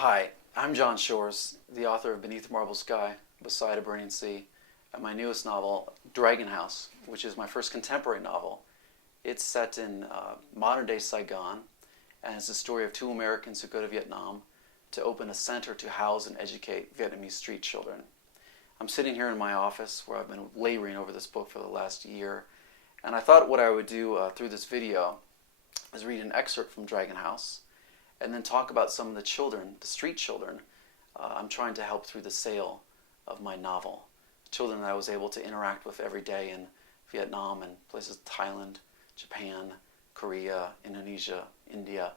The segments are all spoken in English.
Hi, I'm John Shores, the author of Beneath the Marble Sky, Beside a Burning Sea, and my newest novel, Dragon House, which is my first contemporary novel. It's set in modern-day Saigon, and it's the story of two Americans who go to Vietnam to open a center to house and educate Vietnamese street children. I'm sitting here in my office where I've been laboring over this book for the last year, and I thought what I would do through this video is read an excerpt from Dragon House, and then talk about some of the children, the street children, I'm trying to help through the sale of my novel. Children that I was able to interact with every day in Vietnam and places Thailand, Japan, Korea, Indonesia, India,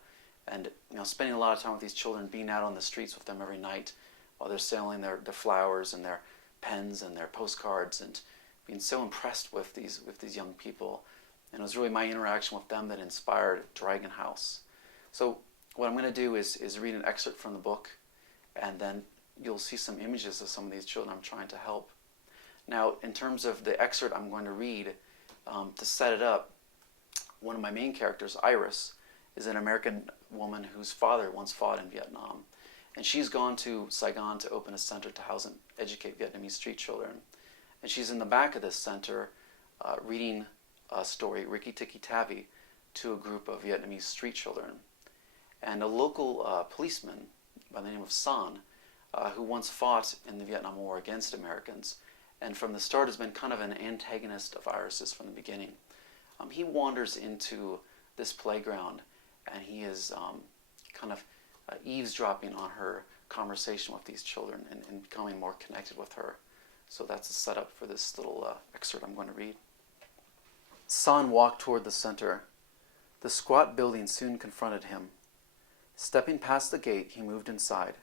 and spending a lot of time with these children, being out on the streets with them every night while they're selling their flowers and their pens and their postcards, and being so impressed with these young people. And it was really my interaction with them that inspired Dragon House. So what I'm going to do is read an excerpt from the book, and then you'll see some images of some of these children I'm trying to help. Now, in terms of the excerpt I'm going to read, to set it up, one of my main characters, Iris, is an American woman whose father once fought in Vietnam. And she's gone to Saigon to open a center to house and educate Vietnamese street children. And she's in the back of this center reading a story, Rikki Tikki Tavi, to a group of Vietnamese street children. And a local policeman by the name of San, who once fought in the Vietnam War against Americans, and from the start has been kind of an antagonist of Iris's from the beginning. He wanders into this playground, and he is kind of eavesdropping on her conversation with these children and becoming more connected with her. So that's the setup for this little excerpt I'm going to read. San walked toward the center. The squat building soon confronted him. Stepping past the gate, he moved inside.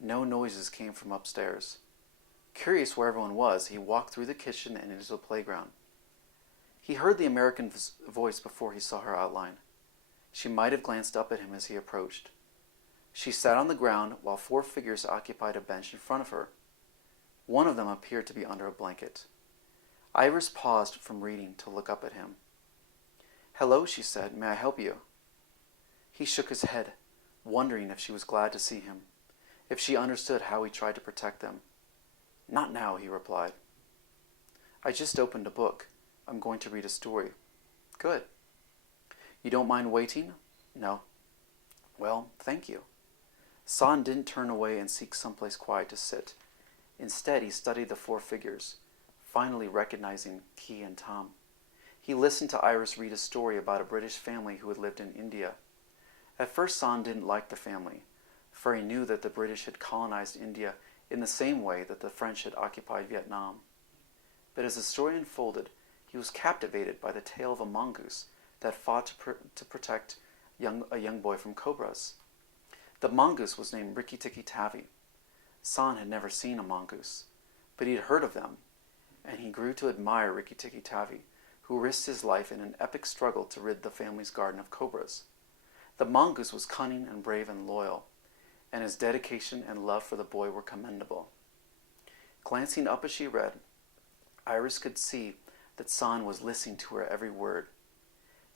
No noises came from upstairs. Curious where everyone was, he walked through the kitchen and into the playground. He heard the American's voice before he saw her outline. She might have glanced up at him as he approached. She sat on the ground while four figures occupied a bench in front of her. One of them appeared to be under a blanket. Iris paused from reading to look up at him. "Hello," she said. "May I help you?" He shook his head, wondering if she was glad to see him, if she understood how he tried to protect them. "Not now," he replied. "I just opened a book. I'm going to read a story." "Good." "You don't mind waiting?" "No." "Well, thank you." San didn't turn away and seek someplace quiet to sit. Instead, he studied the four figures, finally recognizing Key and Tom. He listened to Iris read a story about a British family who had lived in India. At first, San didn't like the family, for he knew that the British had colonized India in the same way that the French had occupied Vietnam. But as the story unfolded, he was captivated by the tale of a mongoose that fought to protect a young boy from cobras. The mongoose was named Rikki Tikki Tavi. San had never seen a mongoose, but he had heard of them, and he grew to admire Rikki Tikki Tavi, who risked his life in an epic struggle to rid the family's garden of cobras. The mongoose was cunning and brave and loyal, and his dedication and love for the boy were commendable. Glancing up as she read, Iris could see that San was listening to her every word.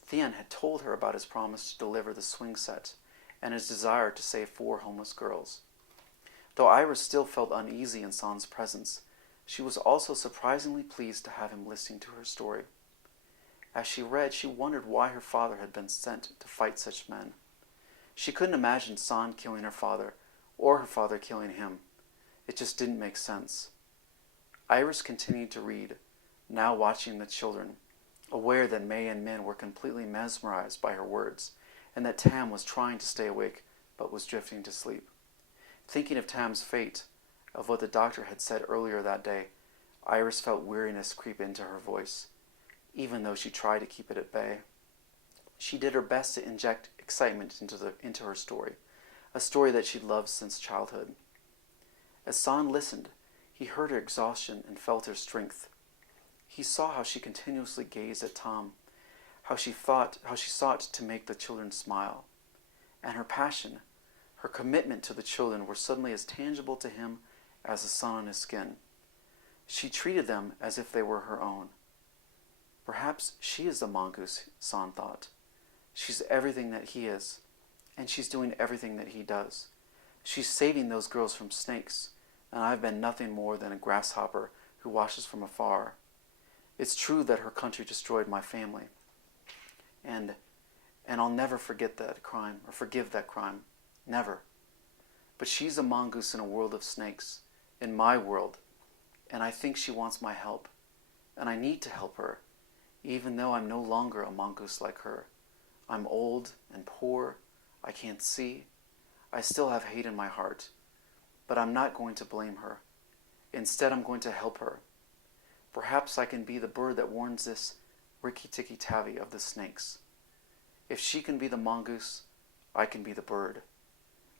Thien had told her about his promise to deliver the swing set and his desire to save 4 homeless girls. Though Iris still felt uneasy in San's presence, she was also surprisingly pleased to have him listening to her story. As she read, she wondered why her father had been sent to fight such men. She couldn't imagine San killing her father, or her father killing him. It just didn't make sense. Iris continued to read, now watching the children, aware that May and Min were completely mesmerized by her words, and that Tam was trying to stay awake, but was drifting to sleep. Thinking of Tam's fate, of what the doctor had said earlier that day, Iris felt weariness creep into her voice, even though she tried to keep it at bay. She did her best to inject excitement into her story, a story that she'd loved since childhood. As San listened, he heard her exhaustion and felt her strength. He saw how she continuously gazed at Tom, how she sought to make the children smile, and her passion, her commitment to the children were suddenly as tangible to him as the sun on his skin. She treated them as if they were her own. Perhaps she is the mongoose, San thought. She's everything that he is, and she's doing everything that he does. She's saving those girls from snakes, and I've been nothing more than a grasshopper who watches from afar. It's true that her country destroyed my family, and I'll never forget that crime or forgive that crime. Never. But she's a mongoose in a world of snakes, in my world, and I think she wants my help, and I need to help her, even though I'm no longer a mongoose like her. I'm old and poor, I can't see, I still have hate in my heart, but I'm not going to blame her. Instead, I'm going to help her. Perhaps I can be the bird that warns this Rikki-Tikki-Tavi of the snakes. If she can be the mongoose, I can be the bird.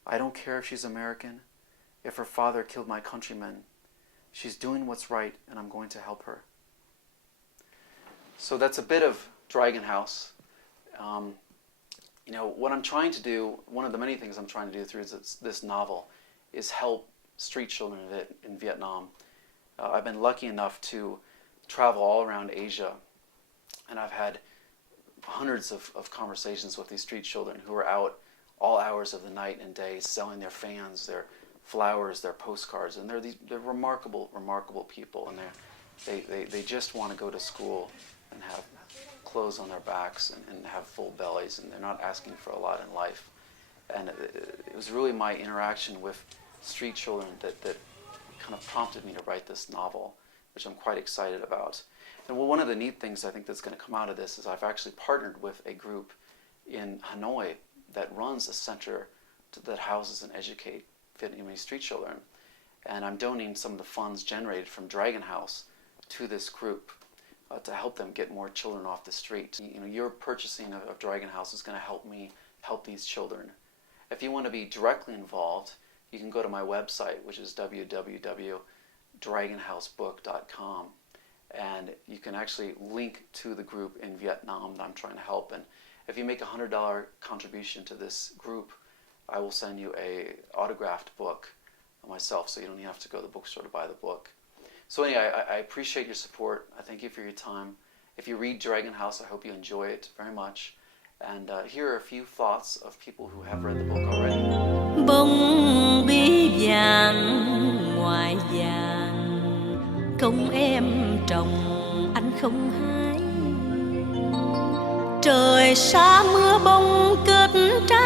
I don't care if she's American, if her father killed my countrymen. She's doing what's right, and I'm going to help her. So that's a bit of Dragon House. What I'm trying to do, one of the many things I'm trying to do through this novel is help street children in Vietnam. I've been lucky enough to travel all around Asia, and I've had hundreds of conversations with these street children who are out all hours of the night and day selling their fans, their flowers, their postcards, and they're remarkable, remarkable people, and they just want to go to school and have clothes on their backs and have full bellies, and they're not asking for a lot in life. And it was really my interaction with street children that kind of prompted me to write this novel, which I'm quite excited about. And one of the neat things I think that's going to come out of this is I've actually partnered with a group in Hanoi that runs a center that houses and educate Vietnamese street children. And I'm donating some of the funds generated from Dragon House to this group to help them get more children off the street. Your purchasing of Dragon House is going to help me help these children. If you want to be directly involved, you can go to my website, which is www.dragonhousebook.com, and you can actually link to the group in Vietnam that I'm trying to help. And if you make a $100 contribution to this group, I will send you a autographed book myself, so you don't even have to go to the bookstore to buy the book. So anyway, I appreciate your support. I thank you for your time. If you read Dragon House, I hope you enjoy it very much. And here are a few thoughts of people who have read the book already. Bông bí vàng ngoài vàng, công em trồng anh không hái. Trời xa mưa bông kết trái.